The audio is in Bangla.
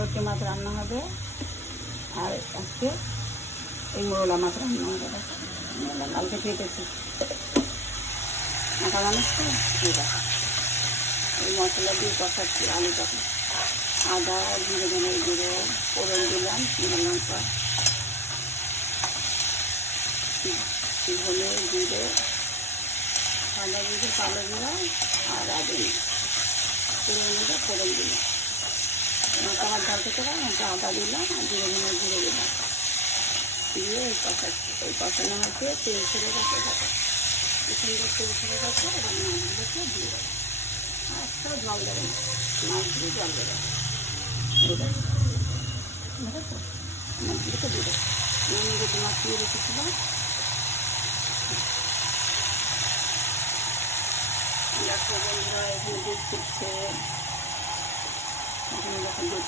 লটকে মাছ রান্না হবে, আর আজকে এই মোরলা মাছ রান্না হবে। মোরলা কালকে কেটেছি, মাথা মানুষ তো এই দেখো, এই মশলা দিয়ে কষাচ্ছি, আলু কষা, আদা, জিরে, ধনের গুঁড়ো, ফোড়ন দিলাম, শুকনো লঙ্কা, ধনে, জিরে, সাদা জিরে, কালো জিরা আর আদা ফোড়ন দিলে ফোড়ন দিলাম। লঙ্কা আমার ঝাল খেতে পারে, লঙ্কা আদা দিলাম আর জিরে, ধনের গুঁড়ো দিলাম, দিয়ে ওই কষাচ্ছি। ওই কষানো হচ্ছে, তেল ছেড়ে গেছে, দেখো কি সুন্দর তেল ছেড়ে গেছে। এবার মাছগুলোকে দিয়ে দেবো, আর একটাও জল দেবে না, মাছ দিয়ে জল দেবে। এই দেখো, দেখো মাছগুলোকে দিয়ে দেবো, নুন দিয়ে মাছ দিয়ে রেখেছিলাম। দেখো বন্ধুরা, এখানে দুধ ফুটছে, এখানে দেখো দুধ